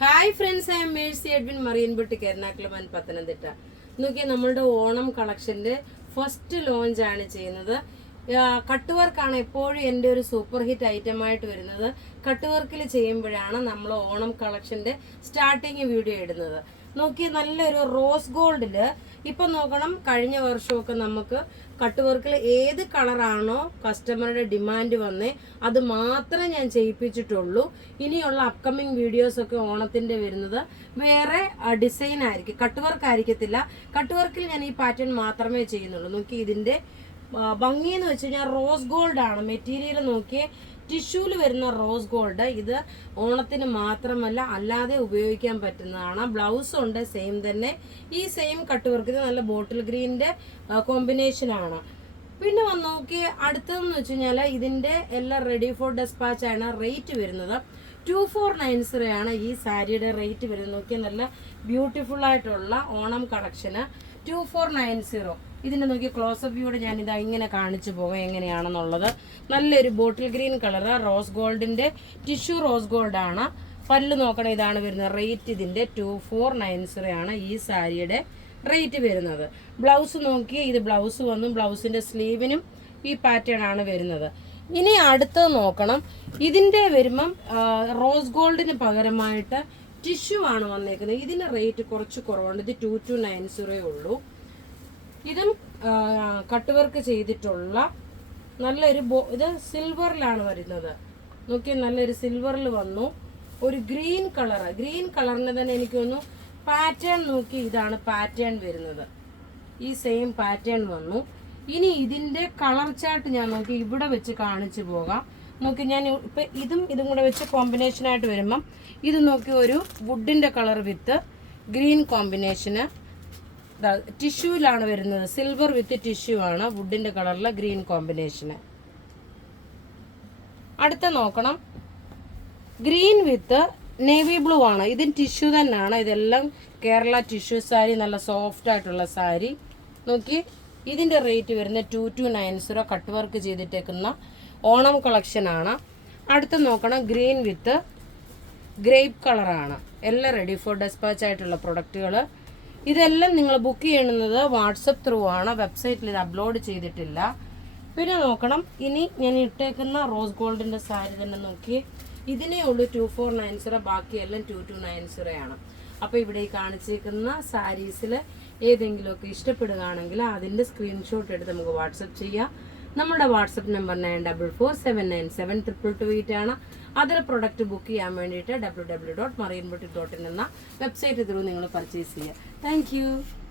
Hi friends, I am Mercy Edwin Marian boutique Ernakulam and Pathanamthitta. നോക്കിയാൽ നമ്മളുടെ Onam കളക്ഷന്റെ first launch ആണ് ചെയ്യുന്നത്. കട്ട് വർക്കാണ് എപ്പോഴും എൻ്റെ ഒരു സൂപ്പർ ഹിറ്റ് ഐറ്റം ആയിട്ട് വരുന്നത്. കട്ട് വർക്കിൽ ചെയ്യുമ്പോഴാണ് നമ്മൾ ഓണം കളക്ഷന്റെ സ്റ്റാർട്ടിങ് വീഡിയോ ഇടുന്നത്. നോക്കി നല്ലൊരു റോസ് ഗോൾഡില് ഇപ്പൊ നോക്കണം, കഴിഞ്ഞ വർഷമൊക്കെ നമുക്ക് കട്ട് വർക്കിൽ ഏത് കളറാണോ കസ്റ്റമറുടെ ഡിമാൻഡ് വന്നേ അത് മാത്രമേ ഞാൻ ചെയ്യിപ്പിച്ചിട്ടുള്ളൂ. ഇനിയുള്ള അപ്കമിങ് വീഡിയോസ് ഒക്കെ ഓണത്തിന്റെ വരുന്നത് വേറെ ഡിസൈൻ ആയിരിക്കും, കട്ട് വർക്ക് ആയിരിക്കത്തില്ല. കട്ട് വർക്കിൽ ഞാൻ ഈ പാറ്റേൺ മാത്രമേ ചെയ്യുന്നുള്ളൂ. നോക്കി ഇതിന്റെ ഭംഗി എന്ന് വെച്ച് കഴിഞ്ഞാൽ റോസ് ഗോൾഡ് ആണ് മെറ്റീരിയൽ. നോക്കിയേ, ടിഷ്യൂല് വരുന്ന റോസ് ഗോൾഡ്. ഇത് ഓണത്തിന് മാത്രമല്ല അല്ലാതെ ഉപയോഗിക്കാൻ പറ്റുന്നതാണ്. ബ്ലൗസും ഉണ്ട് സെയിം തന്നെ. ഈ സെയിം കട്ട് വർക്ക് ഇത് നല്ല ബോട്ടിൽ ഗ്രീനിന്റെ കോമ്പിനേഷൻ ആണ്. പിന്നെ വന്ന് നോക്കി അടുത്തതെന്ന് വെച്ച് കഴിഞ്ഞാൽ ഇതിന്റെ എല്ലാം റെഡി ഫോർ ഡെസ്പാച്ച് ആണ്. റേറ്റ് വരുന്നത് 2490 ആണ് ഈ സാരിയുടെ റേറ്റ് വരുന്നത്. നോക്കിയാൽ നല്ല ബ്യൂട്ടിഫുൾ ആയിട്ടുള്ള ഓണം കളക്ഷന് 2490. ഇതിന്റെ നോക്കി ക്ലോസപ്പ് വ്യൂടെ ഞാൻ ഇതാ ഇങ്ങനെ കാണിച്ചു പോകാം എങ്ങനെയാണെന്നുള്ളത്. നല്ലൊരു ബോട്ടിൽ ഗ്രീൻ കളർ റോസ് ഗോൾഡിന്റെ ടിഷ്യൂ റോസ് ഗോൾഡ് ആണ്. പല്ല് നോക്കണം, ഇതാണ് വരുന്നത്. റേറ്റ് ഇതിന്റെ 2490 ആണ് ഈ സാരിയുടെ റേറ്റ് വരുന്നത്. ബ്ലൗസ് നോക്കി, ഇത് ബ്ലൗസ് വന്നു. ബ്ലൗസിന്റെ സ്ലീവിനും ഈ പാറ്റേൺ ആണ് വരുന്നത്. ഇനി അടുത്തത് നോക്കണം, ഇതിന്റെ വരുമ്പം റോസ് ഗോൾഡിന് പകരമായിട്ട് ടിഷ്യൂ ആണ് വന്നേക്കുന്നത്. ഇതിന്റെ റേറ്റ് കുറച്ച് കുറവുണ്ട്. ഇത് 2290 ഉള്ളൂ. ഇതും കട്ട് വർക്ക് ചെയ്തിട്ടുള്ള നല്ലൊരു ഇത് സിൽവറിലാണ് വരുന്നത്. നോക്കി, നല്ലൊരു സിൽവറിൽ വന്നു. ഒരു ഗ്രീൻ കളർ, ഗ്രീൻ കളറിന് തന്നെ എനിക്ക് തോന്നുന്നു പാറ്റേൺ നോക്കി, ഇതാണ് പാറ്റേൺ വരുന്നത്. ഈ സെയിം പാറ്റേൺ വന്നു. ഇനി ഇതിന്റെ കളർ ചാർട്ട് ഞാൻ നോക്കി ഇവിടെ വെച്ച് കാണിച്ചു പോകാം. നോക്കി, ഞാൻ ഇപ്പൊ ഇതും കൂടെ വെച്ച് കോമ്പിനേഷൻ ആയിട്ട് വരുമ്പം ഇത് നോക്കി ഒരു വുഡിന്റെ കളർ വിത്ത് ഗ്രീൻ കോമ്പിനേഷന് ടിഷ്യൂലാണ് വരുന്നത്. സിൽവർ വിത്ത് ടിഷ്യൂ ആണ്, വുഡിന്റെ കളറിലെ ഗ്രീൻ കോമ്പിനേഷന്. അടുത്ത നോക്കണം, ഗ്രീൻ വിത്ത് നേവി ബ്ലൂ ആണ്. ഇതിന് ടിഷ്യൂ തന്നെയാണ്. ഇതെല്ലാം കേരള ടിഷ്യൂ സാരി, നല്ല സോഫ്റ്റ് ആയിട്ടുള്ള സാരി. നോക്കി, ഇതിന്റെ റേറ്റ് വരുന്നത് 2290. കട്ട് വർക്ക് ചെയ്തിട്ടേക്കുന്ന ഓണം കളക്ഷൻ ആണ്. അടുത്ത നോക്കണം, ഗ്രീൻ വിത്ത് ഗ്രേപ്പ് കളറാണ്. എല്ലാം റെഡി ഫോർ ഡെസ്പാച്ച് ആയിട്ടുള്ള പ്രൊഡക്റ്റുകൾ. ഇതെല്ലാം നിങ്ങൾ ബുക്ക് ചെയ്യുന്നത് വാട്സപ്പ് ത്രൂ ആണ്. വെബ്സൈറ്റിൽ ഇത് അപ്ലോഡ് ചെയ്തിട്ടില്ല. പിന്നെ നോക്കണം, ഇനി ഞാൻ ഇട്ടേക്കുന്ന റോസ് ഗോൾഡിന്റെ സാരി തന്നെ നോക്കി, ഇതിനേ ഉള്ളൂ 2490. ബാക്കിയെല്ലാം 2290 ആണ്. അപ്പോൾ ഇവിടെ ഈ കാണിച്ചിരിക്കുന്ന സാരീസിൽ ഏതെങ്കിലുമൊക്കെ ഇഷ്ടപ്പെടുകയാണെങ്കിൽ അതിൻ്റെ സ്ക്രീൻഷോട്ട് എടുത്ത് നമുക്ക് വാട്സപ്പ് ചെയ്യാം. നമ്മുടെ വാട്സപ്പ് നമ്പർ 9447972228 ആണ്. അതർ പ്രൊഡക്റ്റ് ബുക്ക് ചെയ്യാൻ വേണ്ടിയിട്ട് www.marianboutique.in എന്ന വെബ്സൈറ്റ് ത്രൂ നിങ്ങൾ പർച്ചേസ് ചെയ്യുക. താങ്ക്